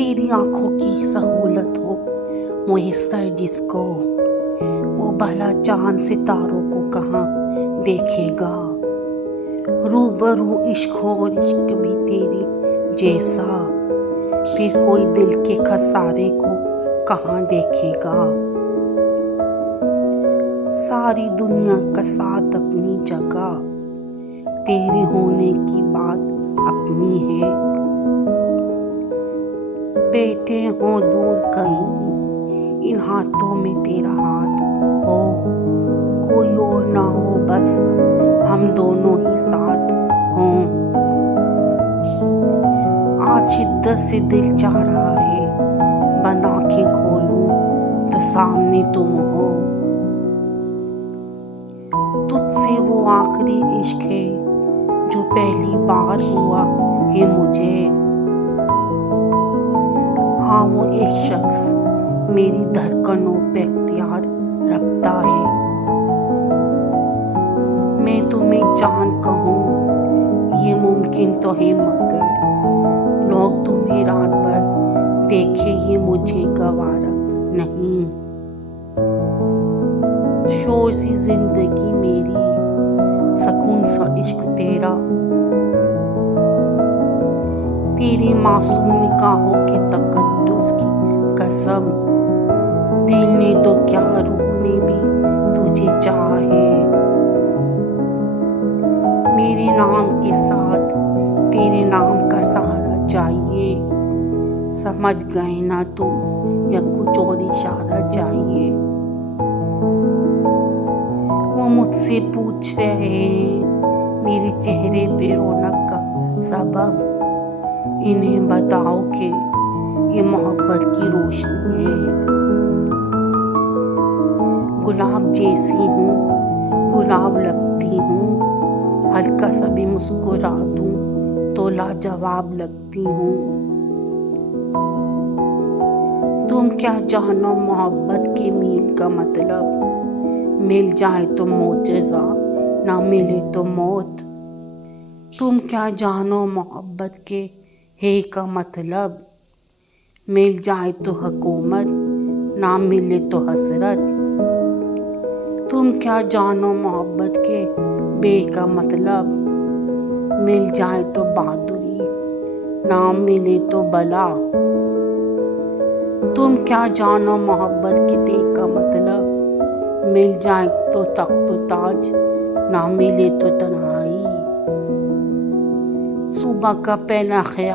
तेरी आंखों की सहूलत हो मुयस्सर जिसको, वो भला चांद सितारों को कहाँ देखेगा। रूबरू इश्क हो और इश्क भी तेरी जैसा, फिर कोई दिल के खसारे को कहाँ देखेगा। सारी दुनिया का साथ अपनी जगह, तेरे होने की बात अपनी है। बैठे हो दूर कहीं, इन हाथों में तेरा हाथ हो, कोई और ना हो बस हम दोनों ही साथ हों। आज शिद्दत से दिल चाह रहा है, बंद आंखें खोलूं तो सामने तुम हो। तुझसे वो आखिरी इश्क है जो पहली बार हुआ है मुझे। हाँ, वो एक शख्स मेरी धड़कनों पे इख्तियार रखता है। मैं तुम्हें जान कहूँ ये मुमकिन तो है, मगर लोग तुम्हें रात भर देखे ये मुझे गवारा नहीं। शोर सी जिंदगी मेरी, सुकून सा इश्क तेरा, तेरी मासूम निगाहों के तकद्दुस की कसम। दिल ने तो क्या रूह ने भी तुझे चाहे। मेरे नाम के साथ तेरे नाम का सहारा चाहिए, समझ गए ना तुम या कुछ और इशारा चाहिए। वो मुझसे पूछ रहे हैं मेरे चेहरे पे रौनक का सबब, इन्हें बताओ कि ये मोहब्बत की रोशनी है। गुलाब जैसी हूँ, गुलाब लगती हूँ, हल्का सा भी मुस्कुरा दूँ तो लाजवाब लगती हूँ। तुम क्या जानो मोहब्बत के मील का मतलब, मिल जाए तो मोजज़ा, ना मिले तो मौत। तुम क्या जानो मोहब्बत के है का मतलब, मिल जाए तो हुकूमत, ना मिले तो हसरत। तुम क्या जानो मोहब्बत के बे का मतलब, मिल जाए तो बहादुरी, ना मिले तो बला। तुम क्या जानो मोहब्बत के ते का मतलब, मिल जाए तो तख्त ताज, ना मिले तो तन्हाई। सुबह का पहला ख्याल